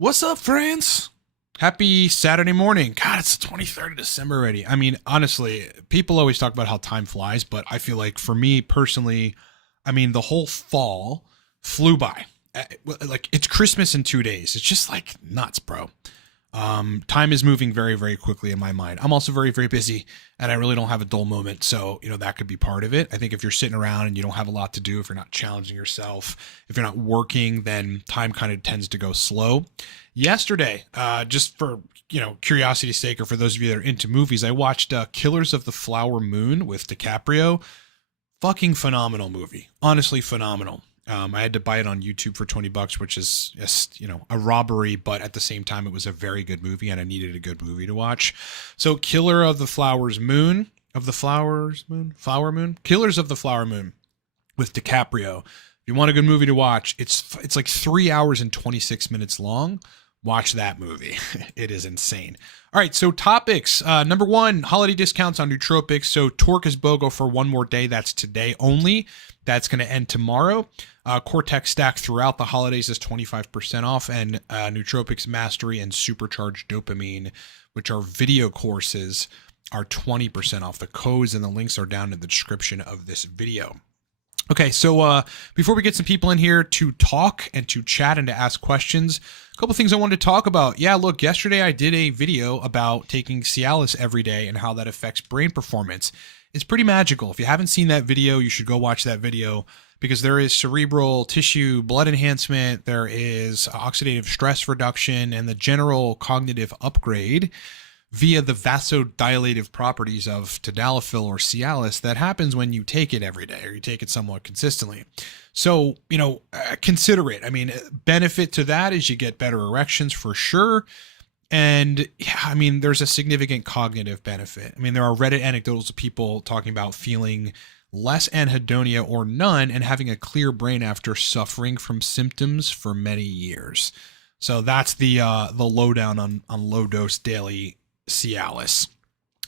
What's up, friends? Happy Saturday morning. God, it's the 23rd of December already. I mean, honestly, people always talk about how time flies, but I feel like for me personally, the whole fall flew by. Like, it's Christmas in 2 days. It's just like nuts, bro. Time is moving very, very quickly in my mind. I'm also very, very busy and I really don't have a dull moment. So, that could be part of it. I think if you're sitting around and you don't have a lot to do, if you're not challenging yourself, if you're not working, then time kind of tends to go slow. Yesterday, just for, curiosity's sake, or for those of you that are into movies, I watched Killers of the Flower Moon with DiCaprio. Fucking phenomenal movie. Honestly, phenomenal. I had to buy it on YouTube for $20, which is just, a robbery, but at the same time, it was a very good movie and I needed a good movie to watch. So Killer of the Flowers Moon, Flower Moon, Killers of the Flower Moon with DiCaprio. If you want a good movie to watch, it's like 3 hours and 26 minutes long. Watch that movie. It is insane. All right, so topics. Number one, holiday discounts on Nootropics. So torquebogo for one more day. That's today only. That's going to end tomorrow. Cortex stack throughout the holidays is 25% off, and Nootropics Mastery and Supercharged Dopamine, which are video courses, are 20% off. The codes and the links are down in the description of this video. Okay, so before we get some people in here to talk and to chat and to ask questions, a couple things I wanted to talk about. Yeah, look, yesterday I did a video about taking Cialis every day and how that affects brain performance. It's pretty magical. If you haven't seen that video, you should go watch that video because there is cerebral tissue blood enhancement, there is oxidative stress reduction, and the general cognitive upgrade via the vasodilative properties of Tadalafil or Cialis that happens when you take it every day or you take it somewhat consistently. So, consider it. Benefit to that is you get better erections for sure. And yeah, there's a significant cognitive benefit. There are Reddit anecdotes of people talking about feeling less anhedonia or none and having a clear brain after suffering from symptoms for many years. So that's the lowdown on low dose daily Cialis.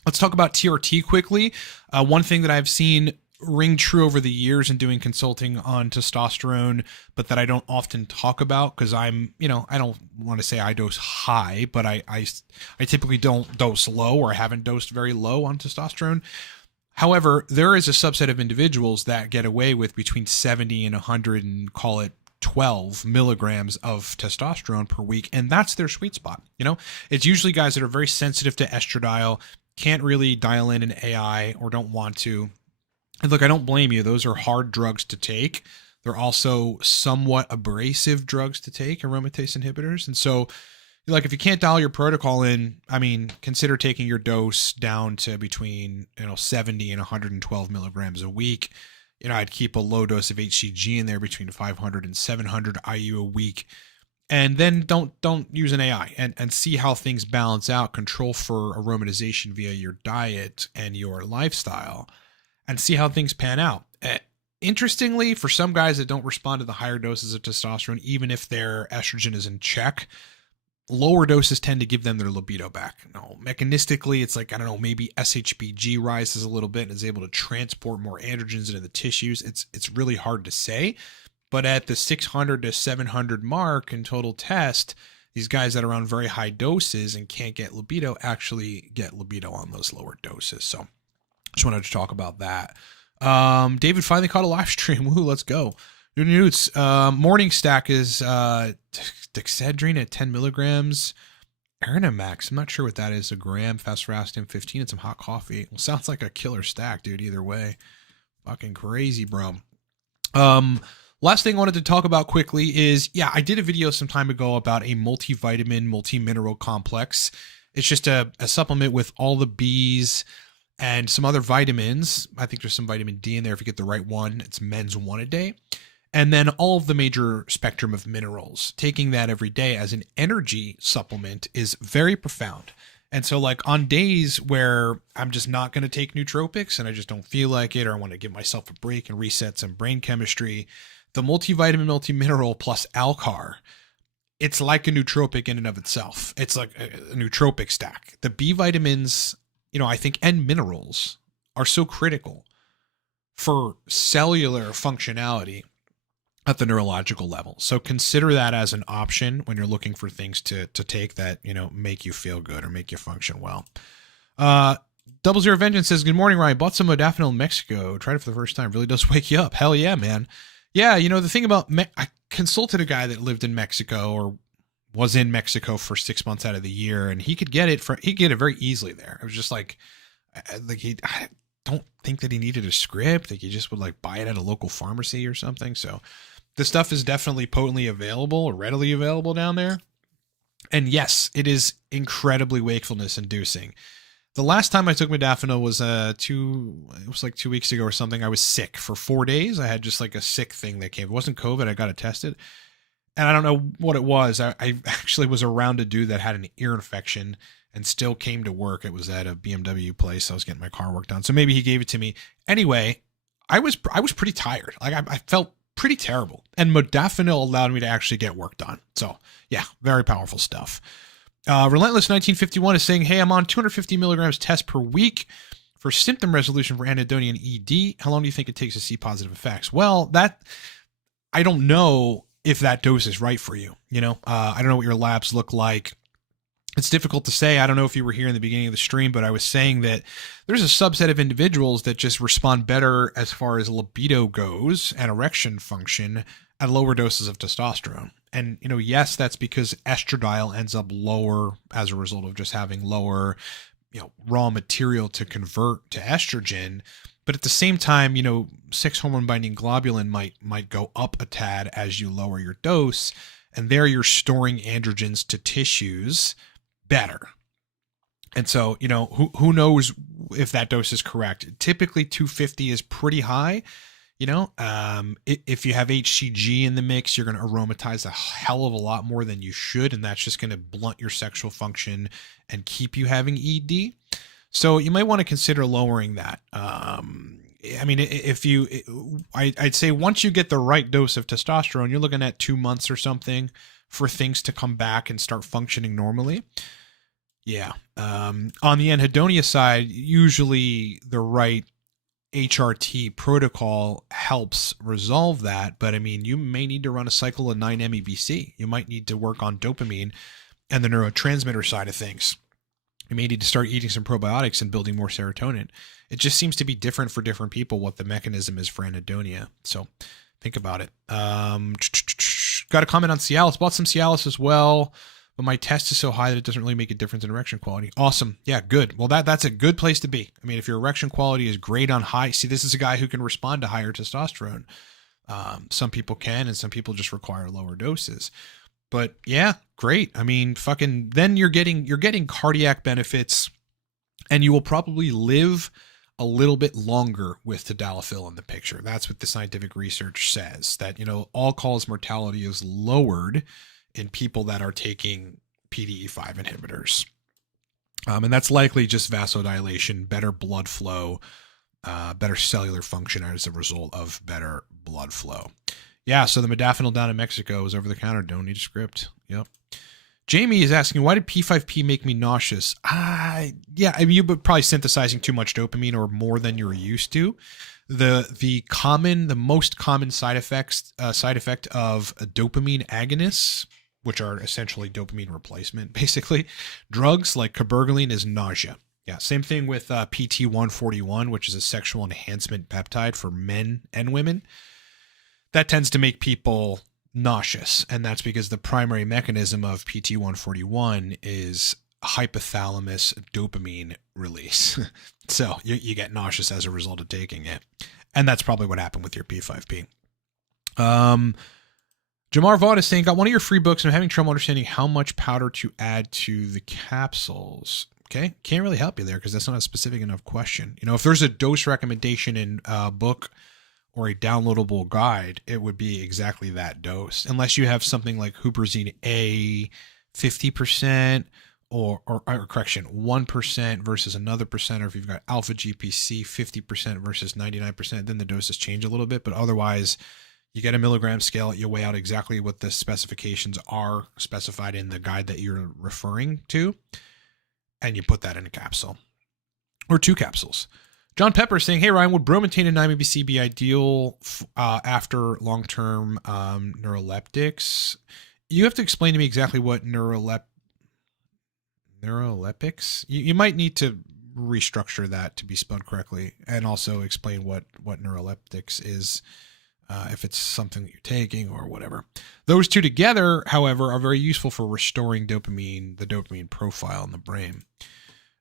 Let's talk about TRT quickly. One thing that I've seen ring true over the years in doing consulting on testosterone, but that I don't often talk about because I don't want to say I dose high, but I typically don't dose low or haven't dosed very low on testosterone. However, there is a subset of individuals that get away with between 70 and 100 and call it 12 milligrams of testosterone per week, and that's their sweet spot. It's usually guys that are very sensitive to estradiol, can't really dial in an AI or don't want to. And look, I don't blame you. Those are hard drugs to take. They're also somewhat abrasive drugs to take, aromatase inhibitors. And so, like, if you can't dial your protocol in, consider taking your dose down to between, 70 and 112 milligrams a week. I'd keep a low dose of HCG in there between 500 and 700 IU a week. And then don't use an AI and see how things balance out. Control for aromatization via your diet and your lifestyle and see how things pan out. Interestingly, for some guys that don't respond to the higher doses of testosterone, even if their estrogen is in check, lower doses tend to give them their libido back. No, mechanistically, it's like, maybe SHBG rises a little bit and is able to transport more androgens into the tissues. It's really hard to say. But at the 600 to 700 mark in total test, these guys that are on very high doses and can't get libido actually get libido on those lower doses. So just wanted to talk about that. David finally caught a live stream. Woohoo, let's go. Your news. Morning stack is Dexedrine at 10 milligrams. Aranamax, I'm not sure what that is. A gram, Fastorastin 15, and some hot coffee. Well, sounds like a killer stack, dude, either way. Fucking crazy, bro. Last thing I wanted to talk about quickly is, I did a video some time ago about a multivitamin, multi-mineral complex. It's just a supplement with all the Bs and some other vitamins. I think there's some vitamin D in there if you get the right one. It's men's one a day. And then all of the major spectrum of minerals. Taking that every day as an energy supplement is very profound. And so, like, on days where I'm just not going to take nootropics and I just don't feel like it, or I want to give myself a break and reset some brain chemistry, the multivitamin, multi-mineral plus Alcar, it's like a nootropic in and of itself. It's like a nootropic stack. The B vitamins, I think, and minerals are so critical for cellular functionality at the neurological level. So consider that as an option when you're looking for things to take that, make you feel good or make you function well. Double Zero Vengeance says, good morning, Ryan. Bought some modafinil in Mexico. Tried it for the first time. Really does wake you up. Hell yeah, man. Yeah, the thing about, I consulted a guy that lived in Mexico or was in Mexico for 6 months out of the year, and he could get it very easily there. It was just I don't think that he needed a script. He just would buy it at a local pharmacy or something. So the stuff is definitely potently available or readily available down there. And yes, it is incredibly wakefulness inducing. The last time I took modafinil was 2 weeks ago or something. I was sick for 4 days. I had just a sick thing that came. It wasn't COVID. I got it tested. And I don't know what it was. I actually was around a dude that had an ear infection and still came to work. It was at a BMW place. I was getting my car worked on. So maybe he gave it to me. Anyway, I was pretty tired. I felt pretty terrible. And modafinil allowed me to actually get work done. So yeah, very powerful stuff. Relentless 1951 is saying, hey, I'm on 250 milligrams test per week for symptom resolution for anhedonia and ED. How long do you think it takes to see positive effects? Well, I don't know if that dose is right for you. I don't know what your labs look like. It's difficult to say. I don't know if you were here in the beginning of the stream, but I was saying that there's a subset of individuals that just respond better as far as libido goes and erection function at lower doses of testosterone. And, yes, that's because estradiol ends up lower as a result of just having lower, raw material to convert to estrogen. But at the same time, 6-hormone binding globulin might go up a tad as you lower your dose. And there you're storing androgens to tissues better. And so, who knows if that dose is correct. Typically 250 is pretty high. If you have HCG in the mix, you're going to aromatize a hell of a lot more than you should. And that's just going to blunt your sexual function and keep you having ED. So you might want to consider lowering that. I'd say once you get the right dose of testosterone, you're looking at 2 months or something for things to come back and start functioning normally. Yeah. On the anhedonia side, usually the right HRT protocol helps resolve that. But you may need to run a cycle of 9-MeBC. You might need to work on dopamine and the neurotransmitter side of things. You may need to start eating some probiotics and building more serotonin. It just seems to be different for different people what the mechanism is for anhedonia. So think about it. Got a comment on Cialis. Bought some Cialis as well, but my test is so high that it doesn't really make a difference in erection quality. Awesome. Yeah, good. Well, that's a good place to be. If your erection quality is great on high, see, this is a guy who can respond to higher testosterone. Some people can, and some people just require lower doses. But yeah, great. Then you're getting cardiac benefits, and you will probably live a little bit longer with Tadalafil in the picture. That's what the scientific research says, that, all-cause mortality is lowered in people that are taking PDE5 inhibitors. And that's likely just vasodilation, better blood flow, better cellular function as a result of better blood flow. Yeah, so the modafinil down in Mexico is over the counter. Don't need a script. Yep. Jamie is asking, why did P5P make me nauseous? You were probably synthesizing too much dopamine or more than you're used to. The most common side effect of dopamine agonists, which are essentially dopamine replacement, basically, drugs like cabergoline, is nausea. Yeah, same thing with PT141, which is a sexual enhancement peptide for men and women. That tends to make people nauseous, and that's because the primary mechanism of PT141 is hypothalamus dopamine release. So you get nauseous as a result of taking it, and that's probably what happened with your P5P. Jamar Vaughn is saying, got one of your free books and I'm having trouble understanding how much powder to add to the capsules. Okay, can't really help you there because that's not a specific enough question. If there's a dose recommendation in a book or a downloadable guide, it would be exactly that dose, unless you have something like Huperzine A 50% or correction, 1% versus another percent, or if you've got alpha GPC 50% versus 99%, then the doses change a little bit. But otherwise, you get a milligram scale, you weigh out exactly what the specifications are specified in the guide that you're referring to, and you put that in a capsule or 2 capsules. John Pepper saying, hey, Ryan, would bromotain and 9-MeO-BC be ideal after long-term neuroleptics? You have to explain to me exactly what neuroleptics. You might need to restructure that to be spelled correctly, and also explain what neuroleptics is, if it's something that you're taking or whatever. Those two together, however, are very useful for restoring dopamine, the dopamine profile in the brain.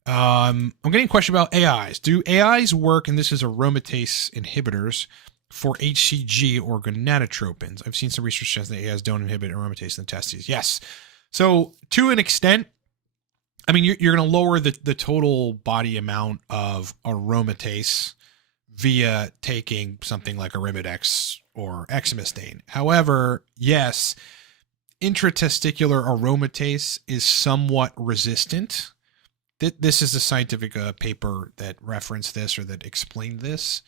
I'm getting a question about AIs. Do AIs work, and this is aromatase inhibitors, for HCG or gonadotropins? I've seen some research that the AIs don't inhibit aromatase in the testes. Yes. So to an extent, I mean, you're going to lower the total body amount of aromatase via taking something like Arimidex or exemestane. However, yes, intratesticular aromatase is somewhat resistant. This is a scientific paper that referenced this, or that explained this,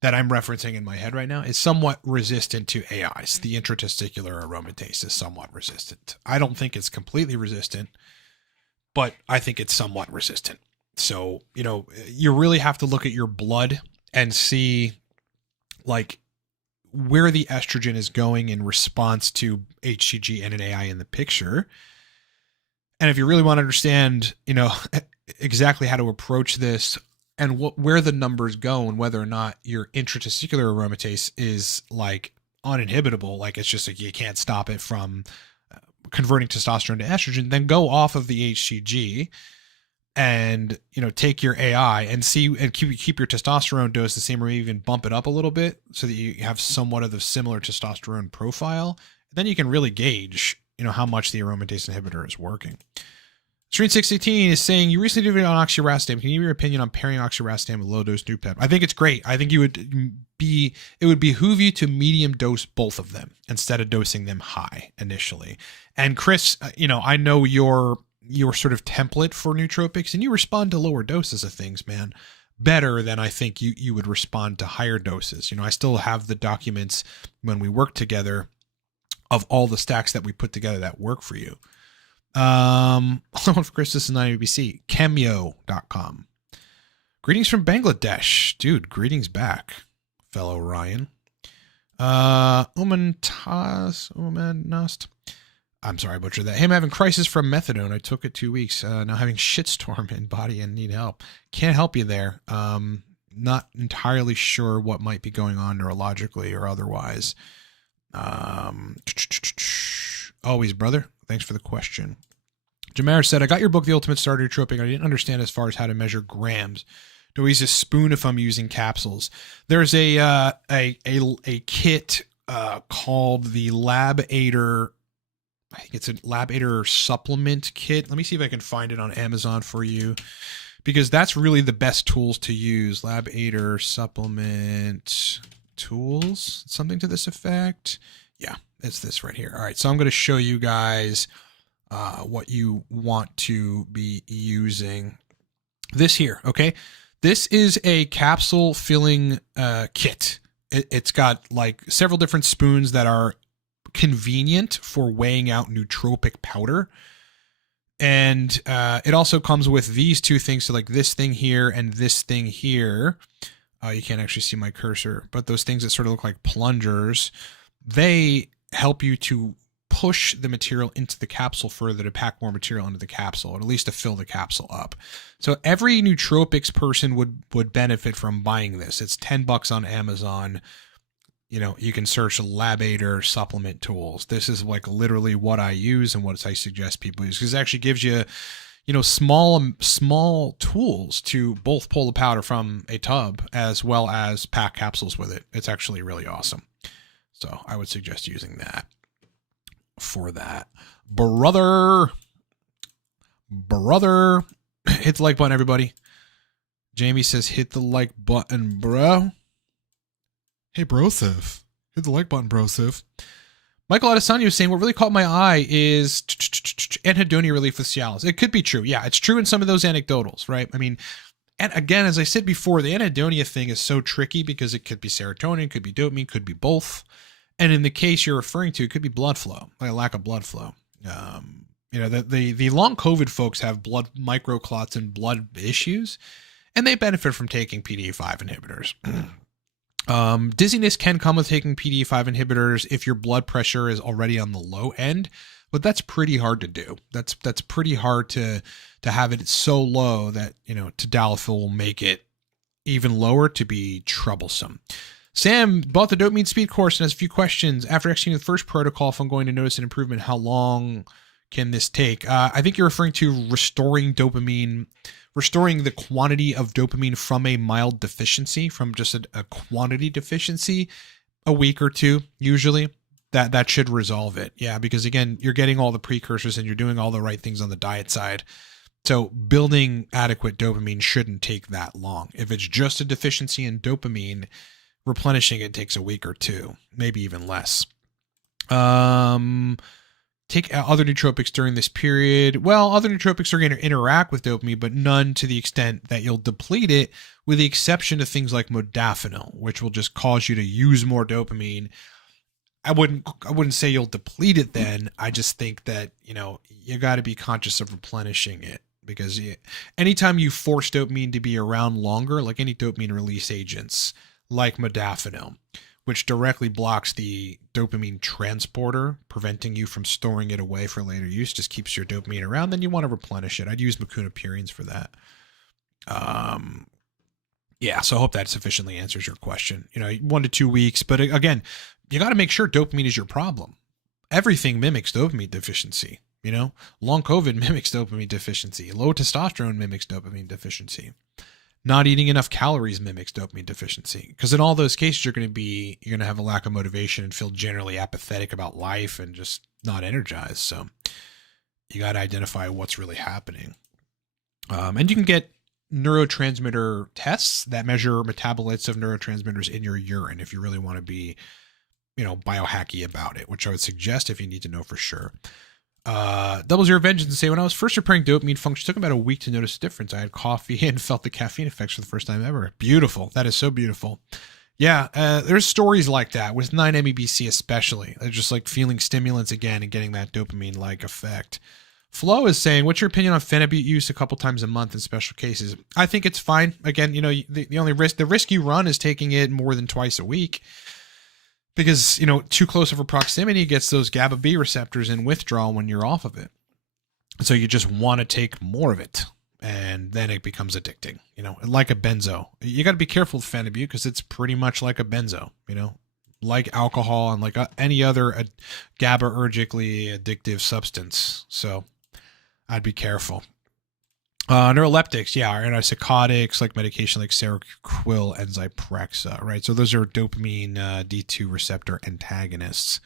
that I'm referencing in my head right now, is somewhat resistant to AIs. The intratesticular aromatase is somewhat resistant. I don't think it's completely resistant, but I think it's somewhat resistant. So, you really have to look at your blood and see like where the estrogen is going in response to HCG and an AI in the picture. And if you really want to understand, exactly how to approach this and where the numbers go and whether or not your intratesticular aromatase is like uninhibitable, like it's just like you can't stop it from converting testosterone to estrogen, then go off of the HCG and, take your AI and see, and keep your testosterone dose the same, or even bump it up a little bit so that you have somewhat of the similar testosterone profile. Then you can really gauge, how much the aromatase inhibitor is working. Stream 618 is saying, you recently did a video on oxyracetam. Can you give your opinion on pairing oxyracetam with low dose Nootropic? I think it's great. I think it would behoove you to medium dose both of them instead of dosing them high initially. And Chris, I know your sort of template for nootropics, and you respond to lower doses of things, man, better than I think you would respond to higher doses. I still have the documents when we work together of all the stacks that we put together that work for you. For Chris, this is 9-MeO-BC, Chemio.com. Greetings from Bangladesh. Dude, greetings back, fellow Ryan. Omanast. I'm sorry, I butchered that. Hey, I'm having crisis from methadone. I took it 2 weeks. Now having shitstorm in body and need help. Can't help you there. Not entirely sure what might be going on neurologically or otherwise. Always, brother. Thanks for the question. Jamar said, I got your book, The Ultimate Starter Nootropic. I didn't understand as far as how to measure grams. Do I use a spoon if I'm using capsules? There's a kit called the LabAider. I think it's a LabAider supplement kit. Let me see if I can find it on Amazon for you, because that's really the best tools to use. LabAider supplement tools, something to this effect. Yeah, it's this right here. All right, so I'm going to show you guys what you want to be using. This here, okay? This is a capsule filling kit. It's got like several different spoons that are convenient for weighing out nootropic powder. And it also comes with these two things. So like this thing here and this thing here. You can't actually see my cursor, but those things that sort of look like plungers, they help you to push the material into the capsule further, to pack more material into the capsule, or at least to fill the capsule up. So every nootropics person would benefit from buying this. It's $10 on Amazon. You can search LabAider supplement tools. This is like literally what I use and what I suggest people use, because it actually gives you, small tools to both pull the powder from a tub as well as pack capsules with it. It's actually really awesome. So I would suggest using that for that. Brother, hit the like button, everybody. Jamie says, hit the like button, bro. Hey, brosif. Hit the like button, brosif. Michael Adesanya is saying, what really caught my eye is anhedonia relief with Cialis. It could be true. Yeah, it's true in some of those anecdotals, right? I mean, and again, as I said before, the anhedonia thing is so tricky because it could be serotonin, could be dopamine, could be both. And in the case you're referring to, it could be blood flow, like a lack of blood flow. The long COVID folks have blood microclots and blood issues. and they benefit from taking PDE5 inhibitors. Dizziness can come with taking PDE5 inhibitors if your blood pressure is already on the low end, but that's pretty hard to do. That's pretty hard to have it so low that, Tadalafil will make it even lower to be troublesome. Sam bought the Dopamine Speed course and has a few questions. After executing the first protocol, if I'm going to notice an improvement, how long can this take? I think you're referring to restoring the quantity of dopamine from a mild deficiency, from just a quantity deficiency, a week or two, usually. That should resolve it. Yeah, because again, you're getting all the precursors and you're doing all the right things on the diet side. So building adequate dopamine shouldn't take that long. If it's just a deficiency in dopamine, replenishing it takes a week or two, maybe even less. Take other nootropics during this period. Well, other nootropics are going to interact with dopamine, but none to the extent that you'll deplete it, with the exception of things like modafinil, which will just cause you to use more dopamine. I wouldn't say you'll deplete it then. I just think that, you got to be conscious of replenishing it, because anytime you force dopamine to be around longer, like any dopamine release agents, like modafinil, which directly blocks the dopamine transporter, preventing you from storing it away for later use, just keeps your dopamine around, then you want to replenish it. I'd use mecunapurines for that. Yeah, so I hope that sufficiently answers your question. 1 to 2 weeks, but again, you got to make sure dopamine is your problem. Everything mimics dopamine deficiency. Long COVID mimics dopamine deficiency. Low testosterone mimics dopamine deficiency. Not eating enough calories mimics dopamine deficiency. Because in all those cases, you're going to have a lack of motivation and feel generally apathetic about life and just not energized. So you got to identify what's really happening. And you can get neurotransmitter tests that measure metabolites of neurotransmitters in your urine if you really want to be, biohacky about it, which I would suggest if you need to know for sure. Double Zero Vengeance and say, when I was first repairing dopamine function, it took about a week to notice a difference. I had coffee and felt the caffeine effects for the first time ever. Beautiful. That is so beautiful. Yeah, there's stories like that with 9-MEBC especially. They're just like feeling stimulants again and getting that dopamine-like effect. Flo is saying, what's your opinion on phenibut use a couple times a month in special cases? I think it's fine. Again, the only risk you run is taking it more than twice a week. Because, too close of a proximity gets those GABA B receptors in withdrawal when you're off of it. So you just want to take more of it. And then it becomes addicting, like a benzo. You got to be careful with phenibut because it's pretty much like a benzo, like alcohol and like any other GABAergically addictive substance. So I'd be careful. Neuroleptics, yeah, are antipsychotics, like medication like Seroquel and Zyprexa, right? So those are dopamine D2 receptor antagonists.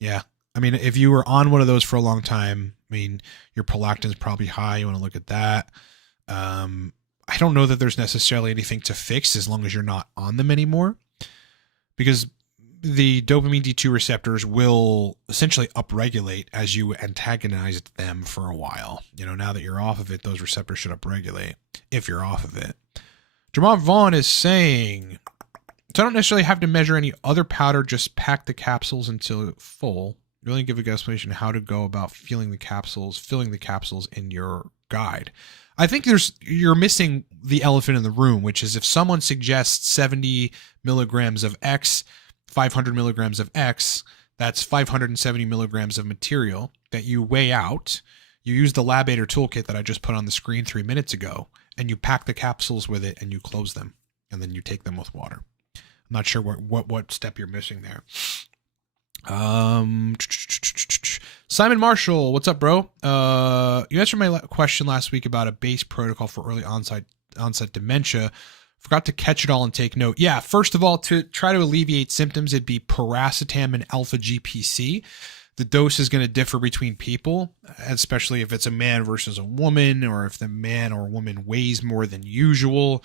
Yeah, I mean, if you were on one of those for a long time, your prolactin is probably high. You want to look at that. I don't know that there's necessarily anything to fix as long as you're not on them anymore, because the dopamine D2 receptors will essentially upregulate as you antagonized them for a while. Now that you're off of it, those receptors should upregulate if you're off of it. Jamal Vaughn is saying, so I don't necessarily have to measure any other powder, just pack the capsules until full. Really give a good explanation how to go about filling the capsules in your guide. I think you're missing the elephant in the room, which is if someone suggests 70 milligrams of X, 500 milligrams of X, that's 570 milligrams of material that you weigh out. You use the Labator toolkit that I just put on the screen 3 minutes ago, and you pack the capsules with it and you close them, and then you take them with water. I'm not sure what step you're missing there. Simon Marshall, what's up, bro? You answered my question last week about a base protocol for early onset dementia. Forgot to catch it all and take note. Yeah, first of all, to try to alleviate symptoms, it'd be paracetam and alpha GPC. The dose is going to differ between people, especially if it's a man versus a woman, or if the man or woman weighs more than usual.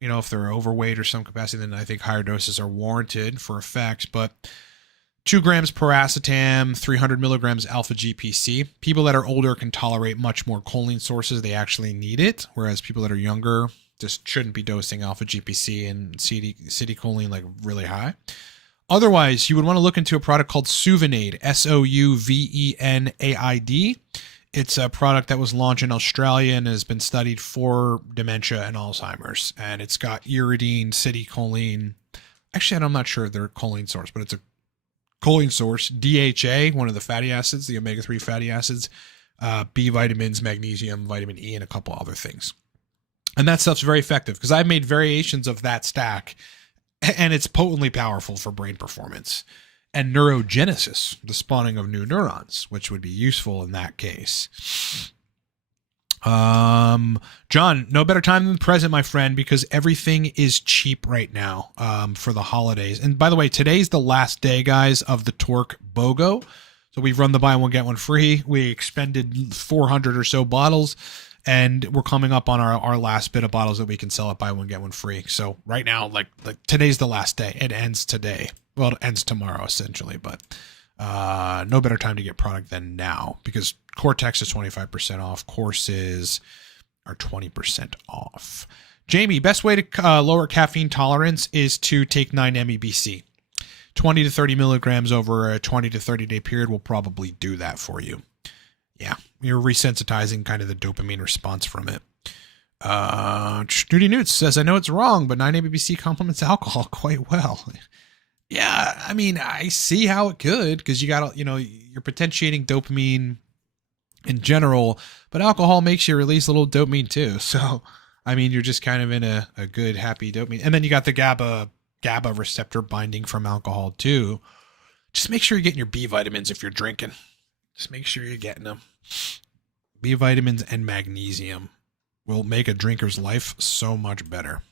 If they're overweight or some capacity, then I think higher doses are warranted for effect. But 2 grams paracetam, 300 milligrams alpha GPC. People that are older can tolerate much more choline sources. They actually need it, whereas people that are younger just shouldn't be dosing alpha GPC and acetylcholine like really high. Otherwise, you would want to look into a product called Suvenaid, Souvenaid. It's a product that was launched in Australia and has been studied for dementia and Alzheimer's. And it's got iridine, citicoline. Actually, I'm not sure their choline source, but it's a choline source. DHA, one of the fatty acids, the omega-3 fatty acids, B vitamins, magnesium, vitamin E, and a couple other things. And that stuff's very effective because I've made variations of that stack, and it's potently powerful for brain performance and neurogenesis, the spawning of new neurons, which would be useful in that case. John, no better time than the present, my friend, because everything is cheap right now for the holidays. And by the way, today's the last day, guys, of the torquebogo. So we've run the buy one, get one free. We expended 400 or so bottles, and we're coming up on our last bit of bottles that we can sell at buy one, get one free. So right now, like today's the last day. It ends today. Well, it ends tomorrow, essentially, but no better time to get product than now because Cortex is 25% off. Courses are 20% off. Jamie, best way to lower caffeine tolerance is to take 9-MEBC. 20 to 30 milligrams over a 20 to 30 day period will probably do that for you. Yeah, you're resensitizing kind of the dopamine response from it. Snooty Newts says, I know it's wrong, but 9-MEBC complements alcohol quite well. Yeah, I mean, I see how it could because you got, you're potentiating dopamine in general, but alcohol makes you release a little dopamine too. So, I mean, you're just kind of in a good, happy dopamine. And then you got the GABA receptor binding from alcohol too. Just make sure you're getting your B vitamins if you're drinking. Just make sure you're getting them. B vitamins and magnesium will make a drinker's life so much better.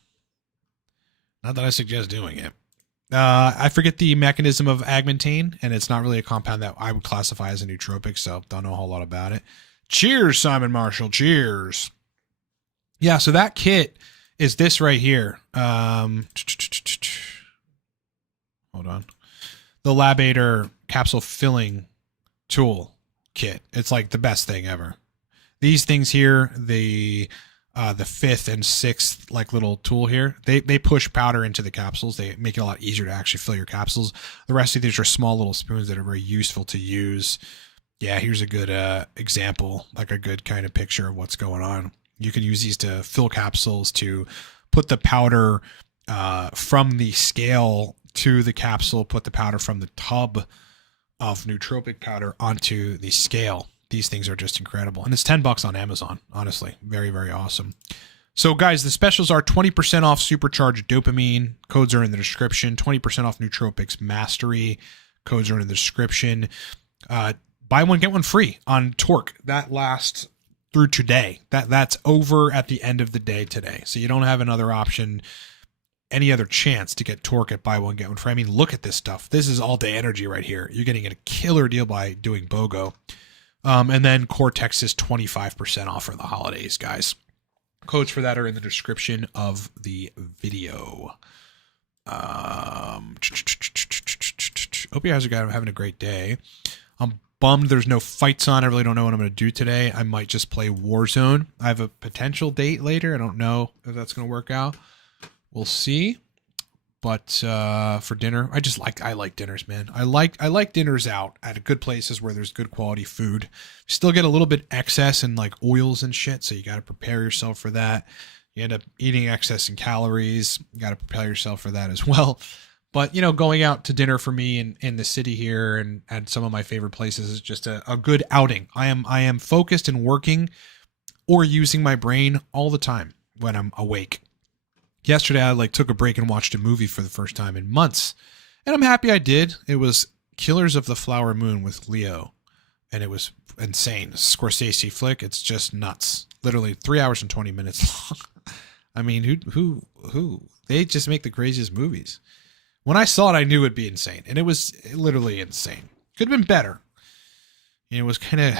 Not that I suggest doing it. I forget the mechanism of agmatine, and it's not really a compound that I would classify as a nootropic, so don't know a whole lot about it. Cheers, Simon Marshall. Cheers. Yeah, so that kit is this right here. Hold on. The Labator capsule filling tool kit. It's like the best thing ever. These things here, the 5th and 6th like little tool here, they push powder into the capsules. They make it a lot easier to actually fill your capsules. The rest of these are small little spoons that are very useful to use. Yeah, here's a good example, like a good kind of picture of what's going on. You can use these to fill capsules, to put the powder from the scale to the capsule, put the powder from the tub of nootropic powder onto the scale. These things are just incredible. And it's $10 on Amazon. Honestly, very, very awesome. So guys, the specials are 20% off supercharged dopamine. Codes are in the description. 20% off Nootropics Mastery. Codes are in the description. Buy one, get one free on Torque. That lasts through today. That's over at the end of the day today. So you don't have another option, any other chance to get Torque at buy one, get one free. I mean, look at this stuff. This is all day energy right here. You're getting a killer deal by doing BOGO. And then Cortex is 25% off for the holidays, guys. Codes for that are in the description of the video. Hope you guys are having a great day. I'm bummed there's no fights on. I really don't know what I'm going to do today. I might just play Warzone. I have a potential date later. I don't know if that's going to work out. We'll see. But for dinner, I like dinners, man. I like dinners out at good places where there's good quality food. Still get a little bit excess in like oils and shit, so you got to prepare yourself for that. You end up eating excess in calories. You got to prepare yourself for that as well. But going out to dinner for me in the city here and some of my favorite places is just a good outing. I am focused and working or using my brain all the time when I'm awake. Yesterday, I took a break and watched a movie for the first time in months, and I'm happy I did. It was Killers of the Flower Moon with Leo, and it was insane. Scorsese flick. It's just nuts. Literally 3 hours and 20 minutes long. I mean, who? They just make the craziest movies. When I saw it, I knew it'd be insane, and it was literally insane. Could have been better. It was kind of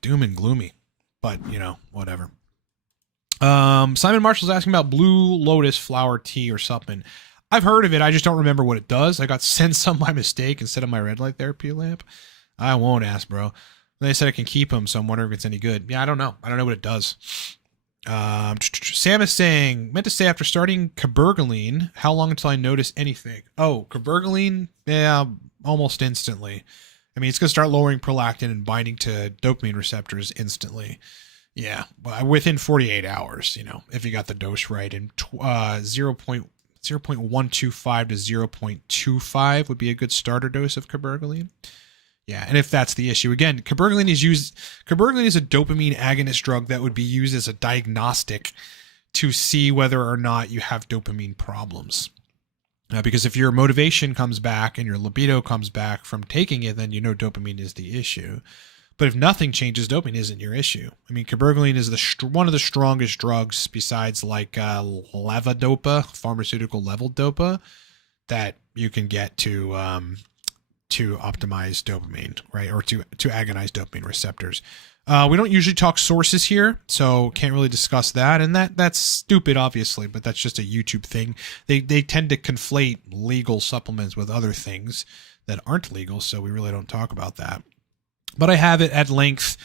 doom and gloomy, but whatever. Simon Marshall's asking about Blue Lotus flower tea or supplement. I've heard of it. I just don't remember what it does. I got sent some by mistake instead of my red light therapy lamp. I won't ask, bro. They said I can keep them, so I'm wondering if it's any good. Yeah, I don't know. I don't know what it does. Sam is saying, meant to say after starting cabergoline, how long until I notice anything? Oh, cabergoline? Yeah, almost instantly. I mean, it's going to start lowering prolactin and binding to dopamine receptors instantly. Yeah, within 48 hours, if you got the dose right. And 0.125 to 0.25 would be a good starter dose of cabergoline. Yeah, and if that's the issue, again, cabergoline is a dopamine agonist drug that would be used as a diagnostic to see whether or not you have dopamine problems. Because if your motivation comes back and your libido comes back from taking it, then dopamine is the issue. But if nothing changes, dopamine isn't your issue. I mean, cabergoline is one of the strongest drugs besides like levodopa, pharmaceutical level dopa, that you can get to optimize dopamine, right? Or to agonize dopamine receptors. We don't usually talk sources here, so can't really discuss that. And that's stupid, obviously, but that's just a YouTube thing. They tend to conflate legal supplements with other things that aren't legal, so we really don't talk about that. But I have it at length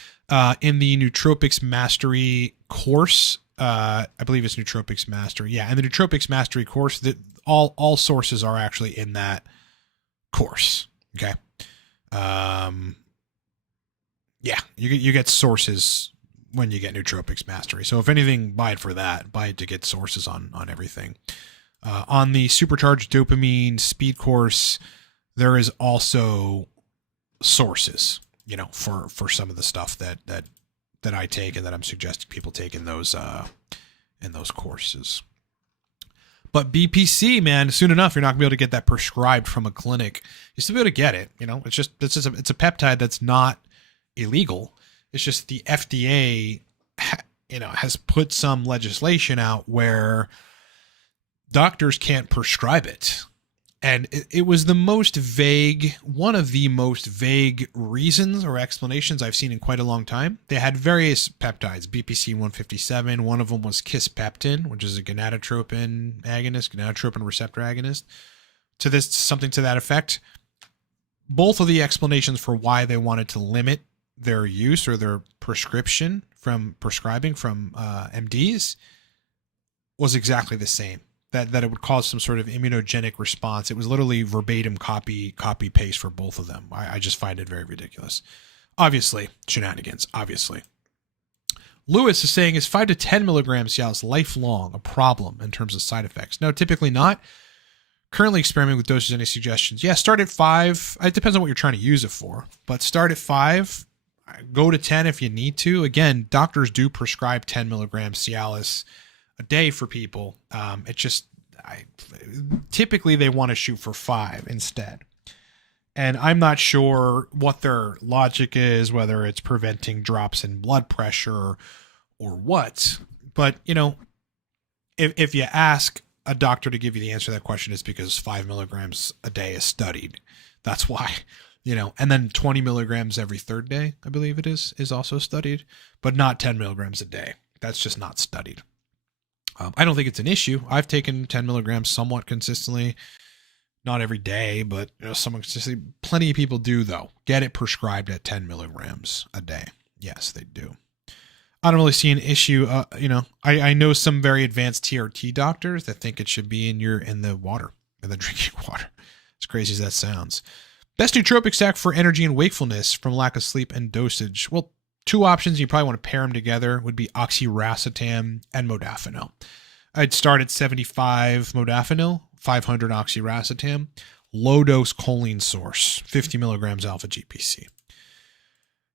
in the Nootropics Mastery course. I believe it's Nootropics Mastery. Yeah, and the Nootropics Mastery course, that all sources are actually in that course. Okay. Yeah, you get sources when you get Nootropics Mastery. So if anything, buy it for that. Buy it to get sources on everything. On the Supercharged Dopamine Speed course, there is also sources, for some of the stuff that I take and that I'm suggesting people take in those courses. But BPC, man, soon enough, you're not gonna be able to get that prescribed from a clinic. You'll still be able to get it. It's a peptide that's not illegal. It's just the FDA, has put some legislation out where doctors can't prescribe it. And it was one of the most vague reasons or explanations I've seen in quite a long time. They had various peptides, BPC 157. One of them was kisspeptin, which is a gonadotropin receptor agonist. Something to that effect. Both of the explanations for why they wanted to limit their use or their prescription from prescribing from MDs was exactly the same. That it would cause some sort of immunogenic response. It was literally verbatim copy paste for both of them. I just find it very ridiculous. Obviously, shenanigans, obviously. Lewis is saying, is 5 to 10 milligrams Cialis lifelong a problem in terms of side effects? No, typically not. Currently experimenting with doses. Any suggestions? Yeah, start at 5. It depends on what you're trying to use it for. But start at 5. Go to 10 if you need to. Again, doctors do prescribe 10 milligrams Cialis a day for people. Typically they want to shoot for 5 instead. And I'm not sure what their logic is, whether it's preventing drops in blood pressure or what. But, if you ask a doctor to give you the answer to that question, it's because 5 milligrams a day is studied. That's why, and then 20 milligrams every third day, I believe it is also studied, but not 10 milligrams a day. That's just not studied. I don't think it's an issue. I've taken 10 milligrams somewhat consistently, not every day, but somewhat consistently. Plenty of people do, though. Get it prescribed at 10 milligrams a day. Yes, they do. I don't really see an issue. I know some very advanced TRT doctors that think it should be in the water, in the drinking water. As crazy as that sounds. Best nootropic stack for energy and wakefulness from lack of sleep and dosage. Well, 2 options, you probably want to pair them together, would be oxiracetam and modafinil. I'd start at 75 modafinil, 500 oxiracetam, low dose choline source, 50 milligrams alpha GPC.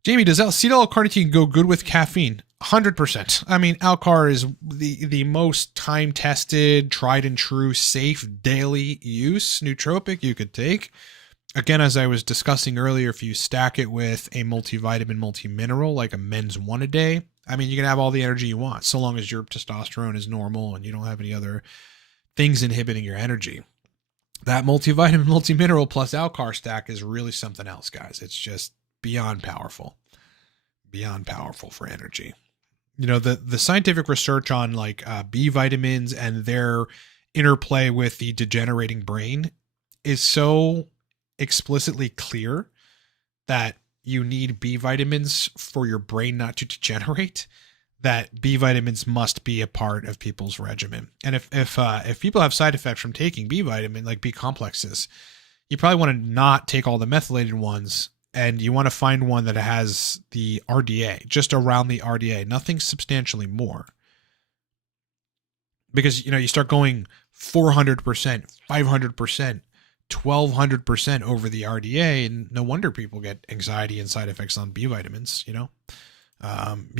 Jamie, does acetyl-L-carnitine go good with caffeine? 100%. I mean, Alcar is the most time-tested, tried and true, safe daily use nootropic you could take. Again, as I was discussing earlier, if you stack it with a multivitamin, multimineral, like a men's 1 a day, I mean, you can have all the energy you want, so long as your testosterone is normal and you don't have any other things inhibiting your energy. That multivitamin, multimineral plus Alcar stack is really something else, guys. It's just beyond powerful for energy. The scientific research on like B vitamins and their interplay with the degenerating brain is so explicitly clear that you need B vitamins for your brain not to degenerate, that B vitamins must be a part of people's regimen. And if people have side effects from taking B vitamin, like B complexes, you probably want to not take all the methylated ones and you want to find one that has the RDA, just around the RDA, nothing substantially more. Because, you start going 400%, 500%, 1200% over the RDA, and no wonder people get anxiety and side effects on B vitamins, you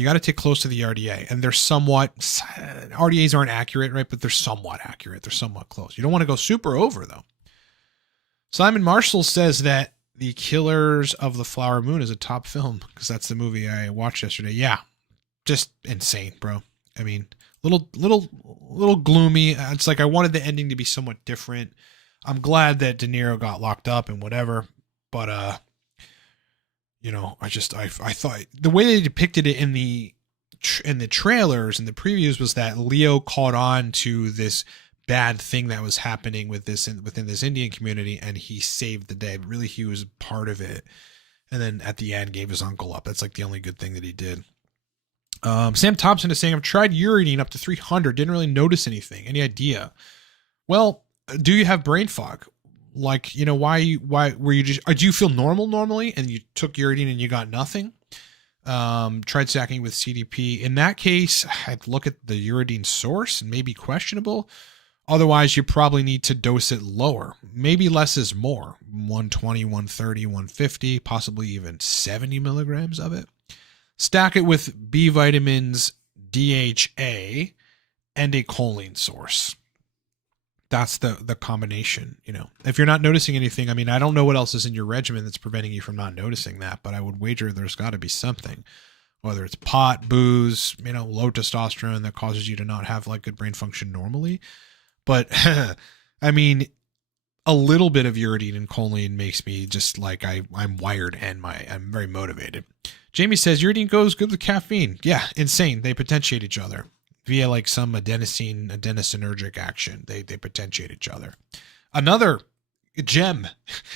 got to take close to the RDA, and they're somewhat, RDAs aren't accurate, right? But they're somewhat accurate. They're somewhat close. You don't want to go super over though. Simon Marshall says that The Killers of the Flower Moon is a top film because that's the movie I watched yesterday. Yeah. Just insane, bro. I mean, little gloomy. It's like I wanted the ending to be somewhat different. I'm glad that De Niro got locked up and whatever, but I thought the way they depicted it in the trailers and the previews was that Leo caught on to this bad thing that was happening within this Indian community, and he saved the day. But really, he was part of it, and then at the end gave his uncle up. That's like the only good thing that he did. Sam Thompson is saying, I've tried uridine up to 300, didn't really notice anything. Any idea? Well, do you have brain fog? Like, why were you just, do you feel normal normally and you took uridine and you got nothing? Tried stacking with CDP. In that case, I'd look at the uridine source and maybe questionable. Otherwise, you probably need to dose it lower. Maybe less is more. 120, 130, 150, possibly even 70 milligrams of it. Stack it with B vitamins, DHA, and a choline source. That's the combination, If you're not noticing anything, I mean, I don't know what else is in your regimen that's preventing you from not noticing that, but I would wager there's got to be something. Whether it's pot, booze, low testosterone that causes you to not have like good brain function normally. But I mean, a little bit of uridine and choline makes me just like I'm wired and I'm very motivated. Jamie says uridine goes good with caffeine. Yeah, insane. They potentiate each other via like some adenosinergic action. They potentiate each other. Another gem,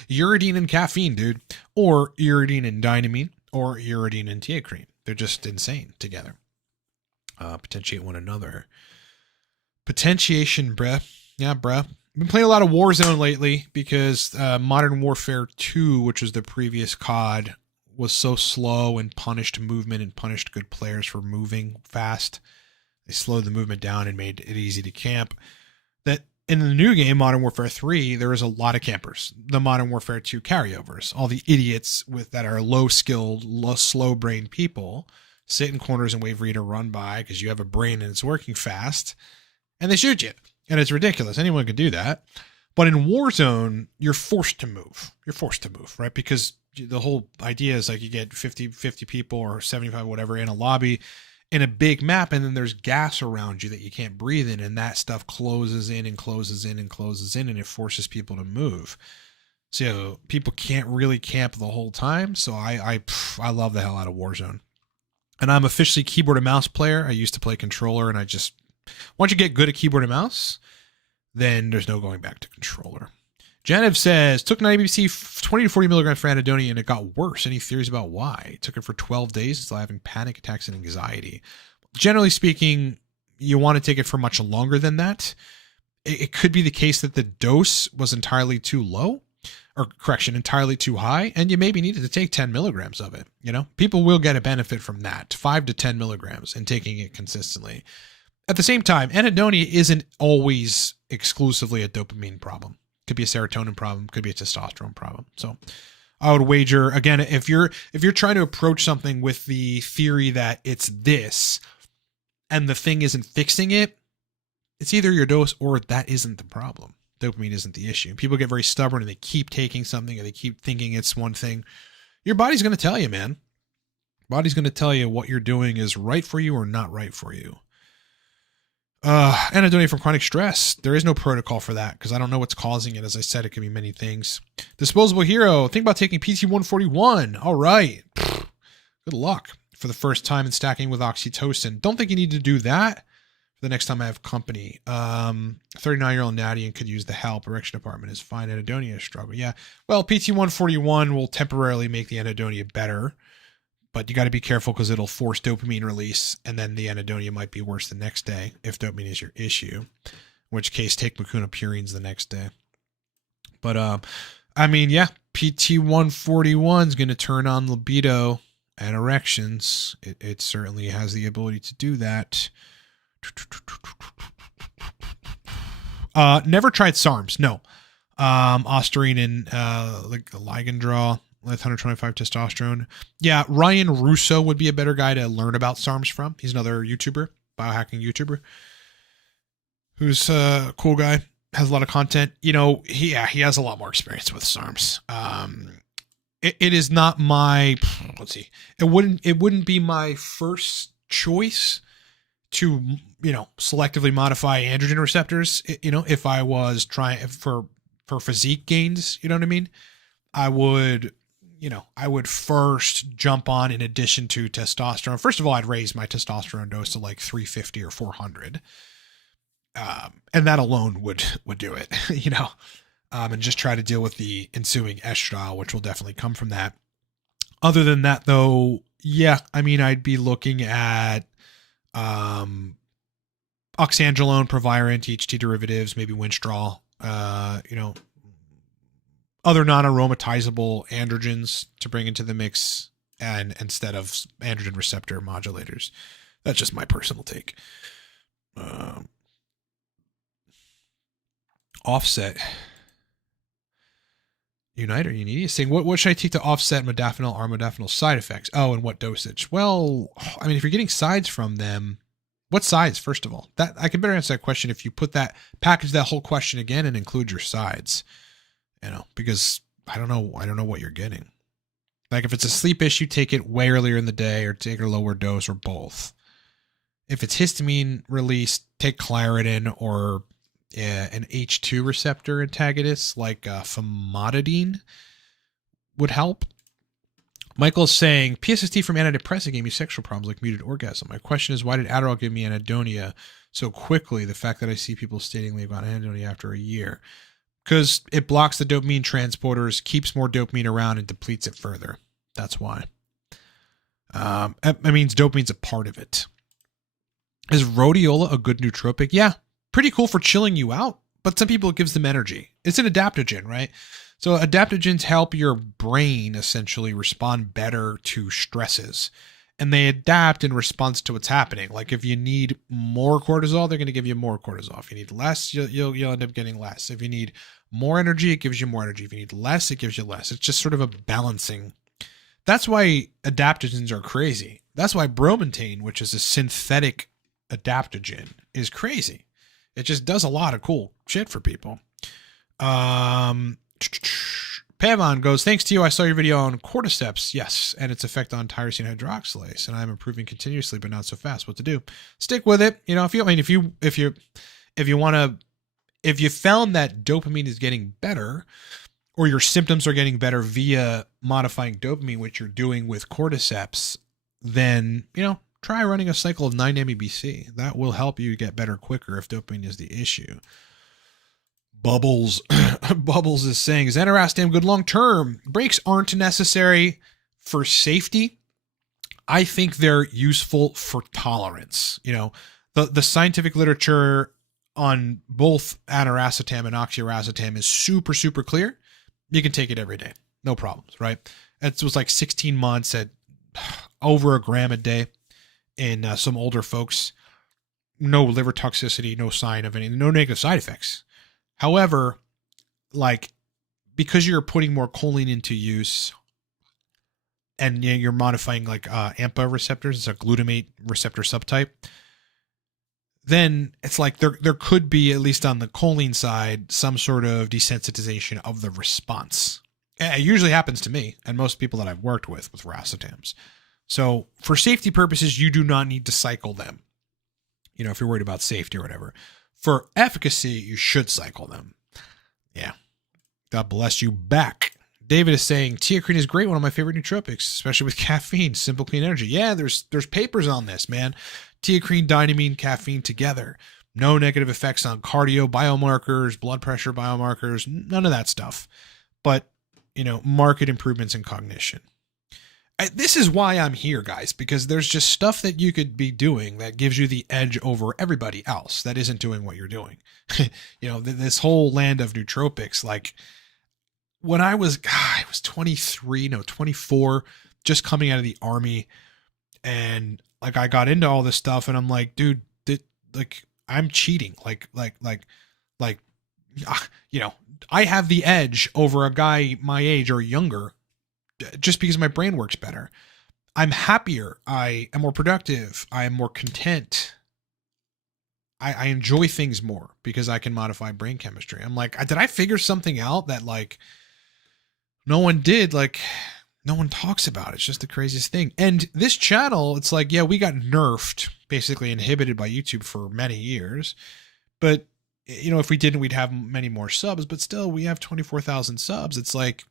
uridine and caffeine, dude, or uridine and dynamine, or uridine and teacrine. They're just insane together. Potentiate one another. Potentiation, bruh. Yeah, bruh. I've been playing a lot of Warzone lately because Modern Warfare 2, which was the previous COD, was so slow and punished movement and punished good players for moving fast. They slowed the movement down and made it easy to camp. That in the new game, Modern Warfare 3, there is a lot of campers. The Modern Warfare 2 carryovers, all the idiots that are low-skilled, slow-brained people sit in corners and wait for you to run by because you have a brain and it's working fast, and they shoot you. And it's ridiculous. Anyone can do that. But in Warzone, you're forced to move. You're forced to move, right? Because the whole idea is like you get 50 people or 75, whatever, in a lobby in a big map, and then there's gas around you that you can't breathe in, and that stuff closes in and closes in and closes in, and it forces people to move. So people can't really camp the whole time. So I love the hell out of Warzone. And I'm officially keyboard and mouse player. I used to play controller, and once you get good at keyboard and mouse, then there's no going back to controller. Janev says, took an IBC 20 to 40 milligrams for Anhedonia and it got worse. Any theories about why? Took it for 12 days, still having panic attacks and anxiety. Generally speaking, you want to take it for much longer than that. It could be the case that the dose was entirely too low, or correction, entirely too high, and you maybe needed to take 10 milligrams of it. People will get a benefit from that, 5 to 10 milligrams, and taking it consistently. At the same time, anhedonia isn't always exclusively a dopamine problem. Could be a serotonin problem, could be a testosterone problem. So I would wager, again, if you're trying to approach something with the theory that it's this and the thing isn't fixing it, it's either your dose or that isn't the problem. Dopamine isn't the issue. People get very stubborn and they keep taking something and they keep thinking it's one thing. Your body's going to tell you, man. Body's going to tell you what you're doing is right for you or not right for you. Anhedonia from chronic stress. There is no protocol for that because I don't know what's causing it. As I said, it could be many things. Disposable Hero. Think about taking PT-141. All right. Good luck for the first time in stacking with oxytocin. Don't think you need to do that the next time I have company. 39-year-old Natty and could use the help. Erection department is fine. Anhedonia struggle. Yeah. Well, PT-141 will temporarily make the anhedonia better. But you got to be careful because it'll force dopamine release, and then the anhedonia might be worse the next day if dopamine is your issue. In which case, take Mucuna purines the next day. But I mean, yeah, PT-141 is going to turn on libido and erections. It certainly has the ability to do that. Never tried SARMs. No. Ostarine and like ligand draw with 125 testosterone. Yeah, Ryan Russo would be a better guy to learn about SARMs from. He's another YouTuber, biohacking YouTuber, who's a cool guy, has a lot of content. You know, he has a lot more experience with SARMs. It is not my, let's see, it wouldn't be my first choice to, you know, selectively modify androgen receptors. You know, if I was trying for physique gains, you know what I mean? I would first jump on, in addition to testosterone. First of all, I'd raise my testosterone dose to like 350 or 400. And that alone would do it, you know, and just try to deal with the ensuing estradiol, which will definitely come from that. Other than that, though, yeah, I mean, I'd be looking at oxandrolone, Proviron, THT derivatives, maybe Winstrol, you know, other non-aromatizable androgens to bring into the mix, and instead of androgen receptor modulators. That's just my personal take. Offset. Unite or Unity is saying, what should I take to offset modafinil, armodafinil side effects? Oh, and what dosage? Well, I mean, if you're getting sides from them, what sides, first of all? That I can better answer that question if you package that whole question again and include your sides. You know, because I don't know what you're getting. Like if it's a sleep issue, take it way earlier in the day or take a lower dose or both. If it's histamine release, take Claritin or an H2 receptor antagonist like famotidine would help. Michael's saying, PSST from antidepressant gave me sexual problems like muted orgasm. My question is, why did Adderall give me anhedonia so quickly? The fact that I see people stating they've got anhedonia after a year. Because it blocks the dopamine transporters, keeps more dopamine around, and depletes it further. That's why. That means dopamine's a part of it. Is rhodiola a good nootropic? Yeah. Pretty cool for chilling you out, but some people it gives them energy. It's an adaptogen, right? So adaptogens help your brain essentially respond better to stresses, and they adapt in response to what's happening. Like if you need more cortisol, they're going to give you more cortisol. If you need less, you'll end up getting less. If you need more energy, it gives you more energy. If you need less, it gives you less. It's just sort of a balancing. That's why adaptogens are crazy. That's why bromontane, which is a synthetic adaptogen, is crazy. It just does a lot of cool shit for people. Pavon goes, thanks to you, I saw your video on cordyceps. Yes, and its effect on tyrosine hydroxylase, and I'm improving continuously, but not so fast. What to do? Stick with it. You know, if you found that dopamine is getting better, or your symptoms are getting better via modifying dopamine, which you're doing with cordyceps, then, you know, try running a cycle of 9 MEBC. That will help you get better quicker if dopamine is the issue. Bubbles is saying, is Xanarastam good long term? Breaks aren't necessary for safety. I think they're useful for tolerance. You know, the scientific literature on both aniracetam and oxiracetam is super, super clear. You can take it every day. No problems, right? It was like 16 months at over a gram a day in some older folks. No liver toxicity, no sign of any, no negative side effects. However, like, because you're putting more choline into use and you're modifying like AMPA receptors, it's a glutamate receptor subtype, then it's like there could be, at least on the choline side, some sort of desensitization of the response. It usually happens to me and most people that I've worked with racetams. So for safety purposes, you do not need to cycle them. You know, if you're worried about safety or whatever. For efficacy, you should cycle them. Yeah. God bless you back. David is saying, teacrine is great, one of my favorite nootropics, especially with caffeine, simple, clean energy. Yeah, there's papers on this, man. Teacrine, dynamine, caffeine together. No negative effects on cardio, biomarkers, blood pressure biomarkers, none of that stuff. But, you know, marked improvements in cognition. This is why I'm here, guys, because there's just stuff that you could be doing that gives you the edge over everybody else that isn't doing what you're doing. You know, this whole land of nootropics, like, when I was 24, just coming out of the army, and like I got into all this stuff, and I'm like, dude, like I'm cheating, like, I have the edge over a guy my age or younger, just because my brain works better. I'm happier. I am more productive. I am more content. I enjoy things more because I can modify brain chemistry. I'm like, did I figure something out that like no one did? Like no one talks about it. It's just the craziest thing. And this channel, it's like, yeah, we got nerfed, basically inhibited by YouTube for many years. But if we didn't, we'd have many more subs, but still we have 24,000 subs. It's like,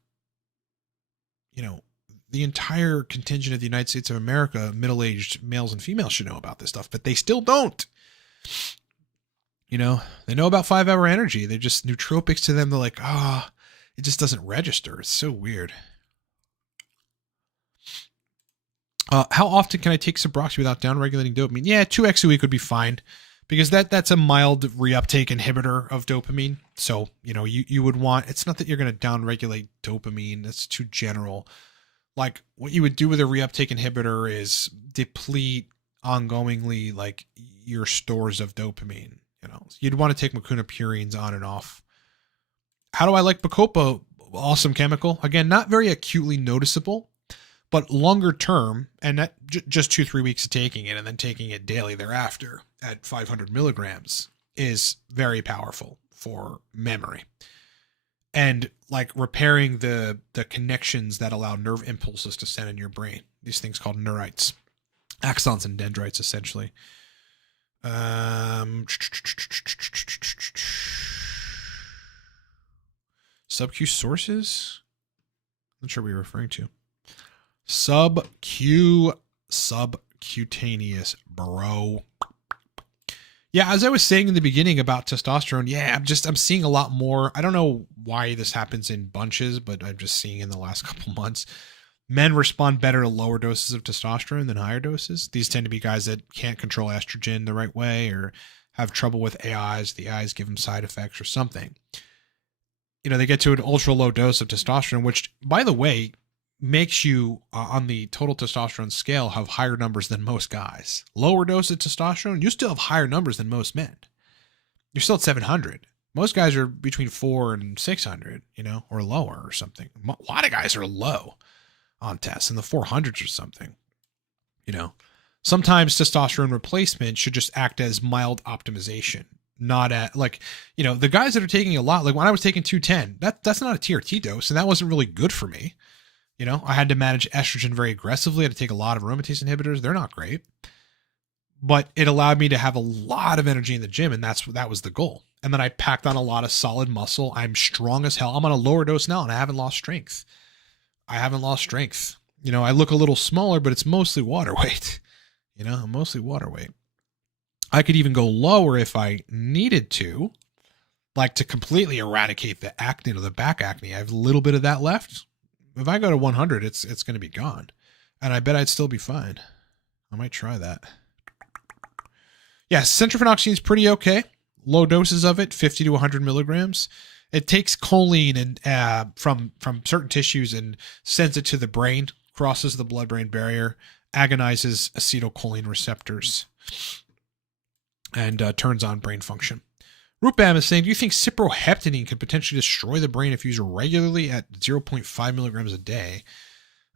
the entire contingent of the United States of America, middle-aged males and females, should know about this stuff, but they still don't. They know about 5-hour energy. They're just nootropics to them. They're like, it just doesn't register. It's so weird. How often can I take Suboxone without downregulating dopamine? Yeah, 2x a week would be fine, because that's a mild reuptake inhibitor of dopamine. So, you would want, it's not that you're going to downregulate dopamine. That's too general. Like what you would do with a reuptake inhibitor is deplete ongoingly, like your stores of dopamine. You'd want to take Mucuna purines on and off. How do I like Bacopa? Awesome chemical. Again, not very acutely noticeable, but longer term, and that just 2-3 weeks of taking it and then taking it daily thereafter at 500 milligrams is very powerful for memory and like repairing the connections that allow nerve impulses to send in your brain. These things called neurites, axons and dendrites, essentially. Sub-Q sources? Not sure what you're referring to. Subcutaneous, bro. Yeah, as I was saying in the beginning about testosterone, yeah, I'm seeing a lot more. I don't know why this happens in bunches, but I'm just seeing in the last couple months, men respond better to lower doses of testosterone than higher doses. These tend to be guys that can't control estrogen the right way or have trouble with AIs. The AIs give them side effects or something. They get to an ultra low dose of testosterone, which, by the way, makes you on the total testosterone scale have higher numbers than most guys. Lower dose of testosterone, you still have higher numbers than most men. You're still at 700. Most guys are between 400 and 600, or lower or something. A lot of guys are low on tests in the 400s or something. Sometimes testosterone replacement should just act as mild optimization, not at the guys that are taking a lot, like when I was taking 210, that's not a TRT dose, and that wasn't really good for me. I had to manage estrogen very aggressively. I had to take a lot of aromatase inhibitors. They're not great, but it allowed me to have a lot of energy in the gym, and that was the goal. And then I packed on a lot of solid muscle. I'm strong as hell. I'm on a lower dose now, and I haven't lost strength. I look a little smaller, but it's mostly water weight. I'm mostly water weight. I could even go lower if I needed to, like to completely eradicate the acne or the back acne. I have a little bit of that left. If I go to 100, it's going to be gone. And I bet I'd still be fine. I might try that. Yeah, centrophenoxine is pretty okay. Low doses of it, 50 to 100 milligrams. It takes choline and from certain tissues and sends it to the brain, crosses the blood-brain barrier, agonizes acetylcholine receptors, and turns on brain function. Rupam is saying, do you think cyproheptadine could potentially destroy the brain if used regularly at 0.5 milligrams a day?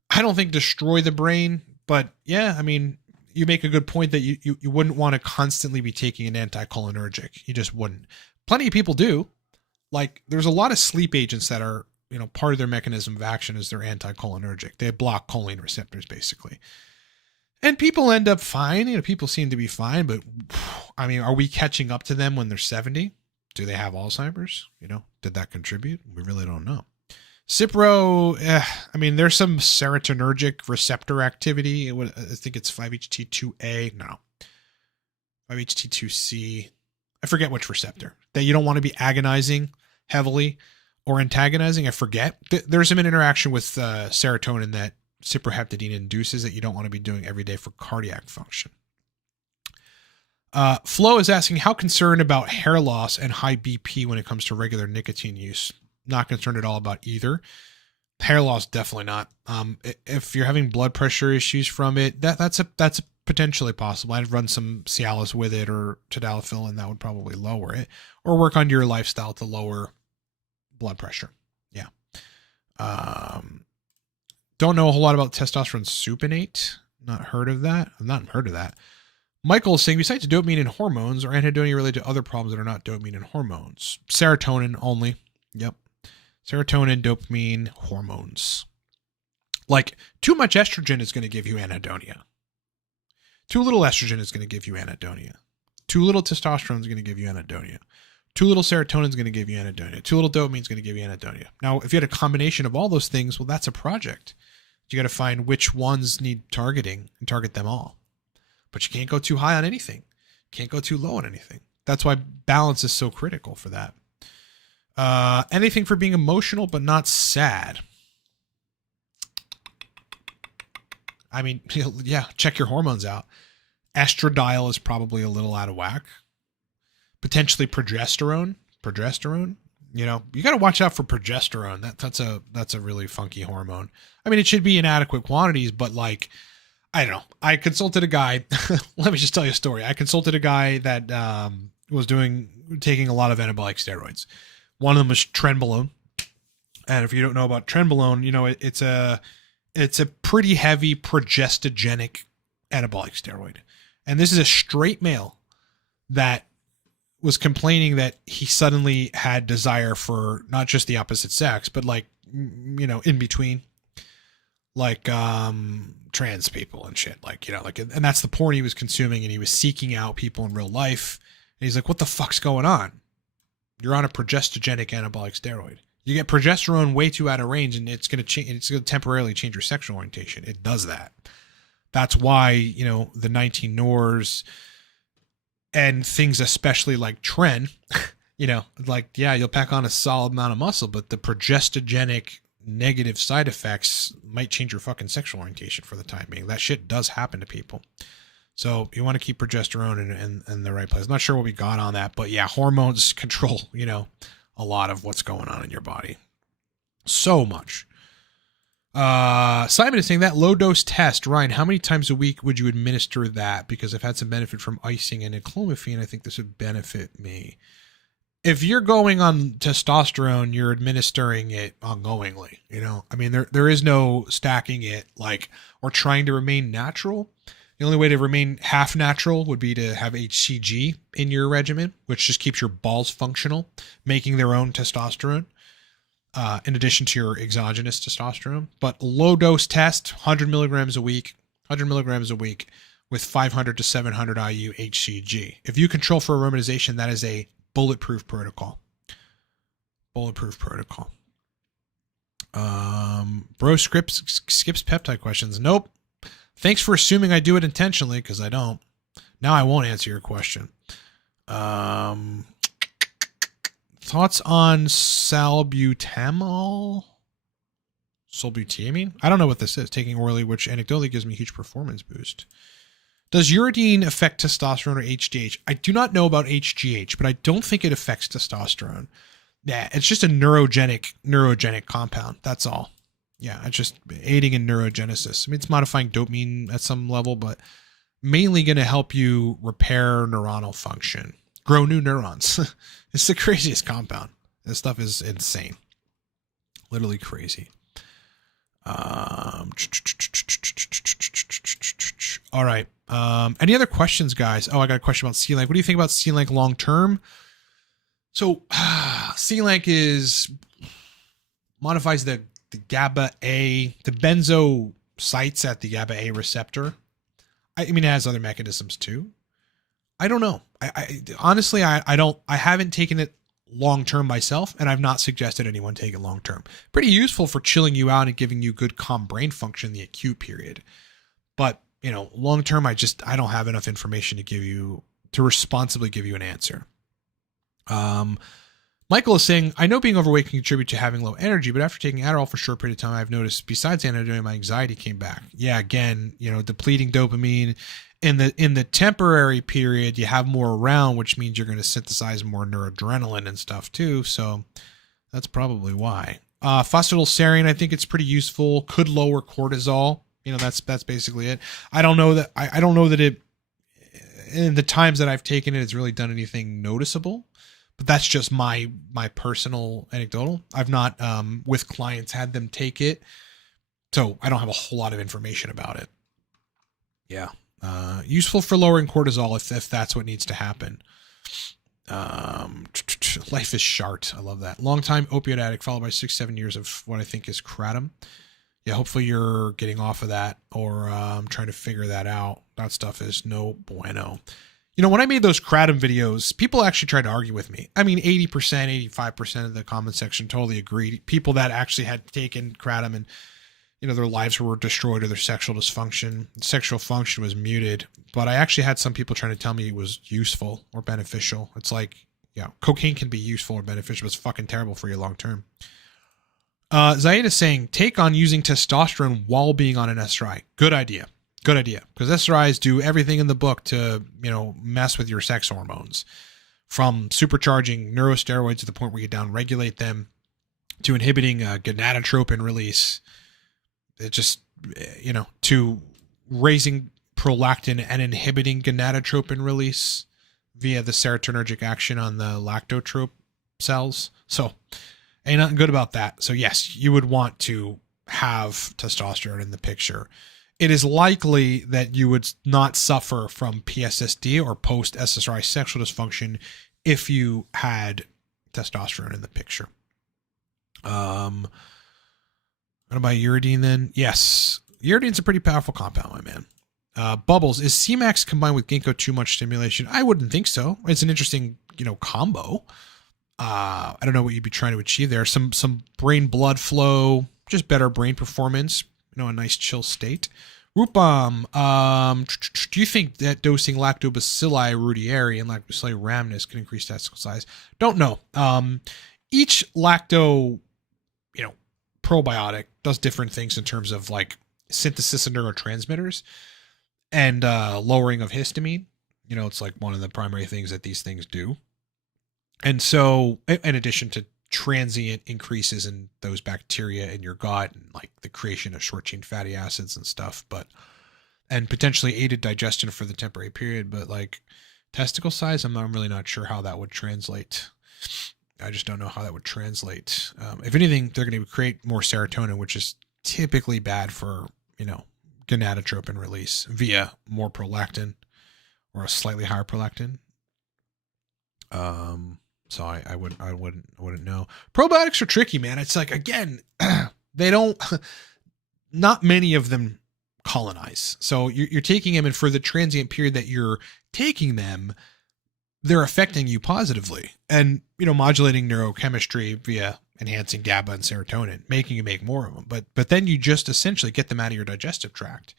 I don't think destroy the brain, but yeah, you make a good point that you wouldn't want to constantly be taking an anticholinergic. You just wouldn't. Plenty of people do. Like, there's a lot of sleep agents that are, part of their mechanism of action is they're anticholinergic. They block choline receptors, basically. And people end up fine. People seem to be fine, but are we catching up to them when they're 70? Do they have Alzheimer's? Did that contribute? We really don't know. Cipro, there's some serotonergic receptor activity. I think it's 5-HT2A. No. 5-HT2C. I forget which receptor. That you don't want to be agonizing heavily or antagonizing. I forget. There's some interaction with serotonin that cyproheptadine induces that you don't want to be doing every day for cardiac function. Flo is asking, how concerned about hair loss and high BP when it comes to regular nicotine use? Not concerned at all about either. Hair loss, definitely not. If you're having blood pressure issues from it, that's potentially possible. I'd run some Cialis with it or Tadalafil, and that would probably lower it. Or work on your lifestyle to lower blood pressure. Yeah. Don't know a whole lot about testosterone supinate. Not heard of that. I've not heard of that. Michael is saying, besides dopamine and hormones, are anhedonia related to other problems that are not dopamine and hormones? Serotonin only. Yep. Serotonin, dopamine, hormones. Like, too much estrogen is going to give you anhedonia. Too little estrogen is going to give you anhedonia. Too little testosterone is going to give you anhedonia. Too little serotonin is going to give you anhedonia. Too little dopamine is going to give you anhedonia. Now, if you had a combination of all those things, well, that's a project. You got to find which ones need targeting and target them all. But you can't go too high on anything. Can't go too low on anything. That's why balance is so critical for that. Anything for being emotional but not sad. I mean, yeah, check your hormones out. Estradiol is probably a little out of whack. Potentially progesterone. You know, you got to watch out for progesterone. That's a really funky hormone. I mean, it should be in adequate quantities, but like, I don't know. I consulted a guy. Let me just tell you a story. I consulted a guy that was taking a lot of anabolic steroids. One of them was trenbolone. And if you don't know about trenbolone, you know, it's a pretty heavy progestogenic anabolic steroid. And this is a straight male that was complaining that he suddenly had desire for not just the opposite sex, but like, you know, in between, like trans people and shit. Like, you know, like, and that's the porn he was consuming, and he was seeking out people in real life. And he's like, what the fuck's going on? You're on a progestogenic anabolic steroid. You get progesterone way too out of range, and it's going to change. It's going to temporarily change your sexual orientation. It does that. That's why, you know, the 19 Nors and things, especially like tren, you know, like, yeah, you'll pack on a solid amount of muscle, but the progestogenic negative side effects might change your fucking sexual orientation for the time being. That shit does happen to people. So you want to keep progesterone in the right place. I'm not sure what we got on that, but yeah, hormones control, you know, a lot of what's going on in your body. So much. Simon is saying that low dose test, Ryan, how many times a week would you administer that? Because I've had some benefit from icing and clomiphene. I think this would benefit me. If you're going on testosterone, you're administering it ongoingly. You know, I mean, there is no stacking it like, or trying to remain natural. The only way to remain half natural would be to have HCG in your regimen, which just keeps your balls functional, making their own testosterone, in addition to your exogenous testosterone. But low dose test, 100 milligrams a week with 500 to 700 IU HCG. If you control for aromatization, that is a bulletproof protocol. Bro skips peptide questions. Nope. Thanks for assuming I do it intentionally, because I don't. Now I won't answer your question. Thoughts on salbutamol? Salbutamine? I don't know what this is. Taking orally, which anecdotally gives me a huge performance boost. Does uridine affect testosterone or HGH? I do not know about HGH, but I don't think it affects testosterone. Yeah, it's just a neurogenic compound. That's all. Yeah, it's just aiding in neurogenesis. I mean, it's modifying dopamine at some level, but mainly going to help you repair neuronal function, grow new neurons. It's the craziest compound. This stuff is insane. Literally crazy. All right. Any other questions, guys? Oh, I got a question about C-Lank. What do you think about C-Lank long term? So C-Lank modifies the GABA-A, the benzo sites at the GABA-A receptor. I mean, it has other mechanisms too. I don't know. I honestly, I haven't taken it long term myself, and I've not suggested anyone take it long term. Pretty useful for chilling you out and giving you good calm brain function in the acute period. But, you know, long term, I don't have enough information to responsibly give you an answer. Michael is saying, I know being overweight can contribute to having low energy, but after taking Adderall for a short period of time, I've noticed besides anhedonia, my anxiety came back. Yeah, again, you know, depleting dopamine. In the temporary period, you have more around, which means you're going to synthesize more noradrenaline and stuff too. So That's probably why. Phosphatidylserine, I think it's pretty useful. Could lower cortisol. That's basically it. I don't know that I don't know that it in the times that I've taken it, it's really done anything noticeable. But that's just my personal anecdotal. I've not with clients had them take it, so I don't have a whole lot of information about it. Yeah, useful for lowering cortisol if that's what needs to happen. Life is short. I love that. Long-time opioid addict followed by 6-7 years of what I think is kratom. Yeah, hopefully you're getting off of that or trying to figure that out. That stuff is no bueno. When I made those kratom videos, people actually tried to argue with me. I mean, 80%, 85% of the comment section totally agreed. People that actually had taken kratom and, their lives were destroyed or their sexual function was muted. But I actually had some people trying to tell me it was useful or beneficial. It's like, yeah, cocaine can be useful or beneficial, but it's fucking terrible for you long term. Zaid is saying, take on using testosterone while being on an SRI. Good idea. Good idea. Because SRIs do everything in the book to, mess with your sex hormones. From supercharging neurosteroids to the point where you downregulate them to inhibiting gonadotropin release. It just, to raising prolactin and inhibiting gonadotropin release via the serotonergic action on the lactotrope cells. So, ain't nothing good about that. So yes, you would want to have testosterone in the picture. It is likely that you would not suffer from PSSD or post-SSRI sexual dysfunction if you had testosterone in the picture. What about uridine then? Yes. Uridine's a pretty powerful compound, my man. Bubbles, is Cmax combined with ginkgo too much stimulation? I wouldn't think so. It's an interesting, combo. I don't know what you'd be trying to achieve there. Some brain blood flow, just better brain performance, a nice chill state. Rupam, do you think that dosing lactobacilli ruddieri and lactobacilli rhamnis can increase testicle size? Don't know. Each lacto, probiotic does different things in terms of like synthesis of neurotransmitters and lowering of histamine. It's like one of the primary things that these things do. And so, in addition to transient increases in those bacteria in your gut and like the creation of short chain fatty acids and stuff, and potentially aided digestion for the temporary period, but like testicle size, I'm really not sure how that would translate. I just don't know how that would translate. If anything, they're going to create more serotonin, which is typically bad for, gonadotropin release via more prolactin or a slightly higher prolactin. So I wouldn't know. Probiotics are tricky, man. It's like, again, not many of them colonize. So you're taking them, and for the transient period that you're taking them, they're affecting you positively and, modulating neurochemistry via enhancing GABA and serotonin, making you make more of them. But then you just essentially get them out of your digestive tract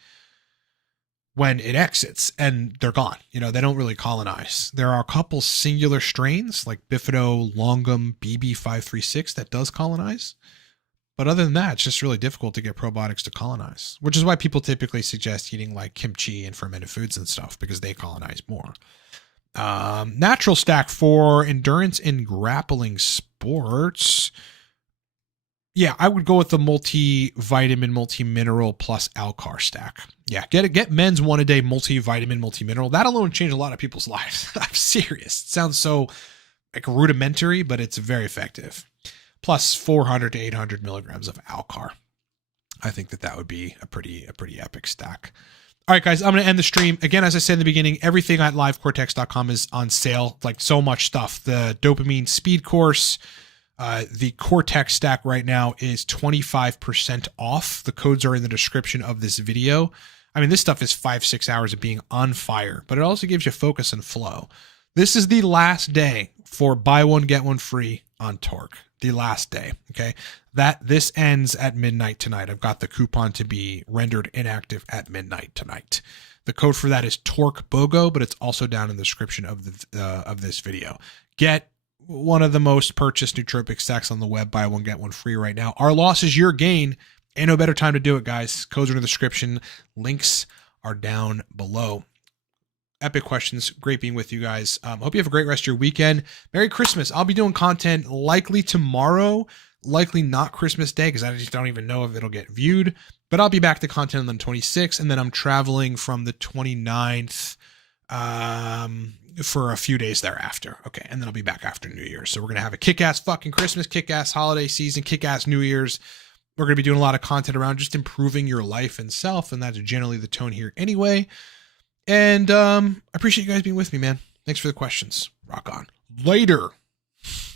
when it exits and they're gone. They don't really colonize. There are a couple singular strains like Bifido longum BB536 that does colonize. But other than that, it's just really difficult to get probiotics to colonize, which is why people typically suggest eating like kimchi and fermented foods and stuff because they colonize more. Natural stack for endurance in grappling sports. Yeah, I would go with the multivitamin, multi-mineral plus Alcar stack. Yeah, get men's 1 a day multivitamin, multi-mineral. That alone changed a lot of people's lives. I'm serious. It sounds so like rudimentary, but it's very effective. Plus 400 to 800 milligrams of Alcar. I think that would be a pretty epic stack. All right, guys, I'm going to end the stream. Again, as I said in the beginning, everything at livecortex.com is on sale. Like so much stuff. The dopamine speed course, the Cortex stack right now is 25% off. The codes are in the description of this video. I mean, this stuff is 5-6 hours of being on fire, but it also gives you focus and flow. This is the last day for buy one, get one free on Torque. The last day. Okay. This ends at midnight tonight. I've got the coupon to be rendered inactive at midnight tonight. The code for that is torquebogo, but it's also down in the description of this video. Get one of the most purchased nootropic stacks on the web. Buy one, get one free right now. Our loss is your gain. Ain't no better time to do it, guys. Codes are in the description. Links are down below. Epic questions. Great being with you guys. Hope you have a great rest of your weekend. Merry Christmas. I'll be doing content likely tomorrow, likely not Christmas Day because I just don't even know if it'll get viewed. But I'll be back to content on the 26th, and then I'm traveling from the 29th for a few days thereafter. Okay, and then I'll be back after New Year's. So we're going to have a kick-ass fucking Christmas, kick-ass holiday season, kick-ass New Year's. We're going to be doing a lot of content around just improving your life and self, and that's generally the tone here anyway. And I appreciate you guys being with me, man. Thanks for the questions. Rock on. Later.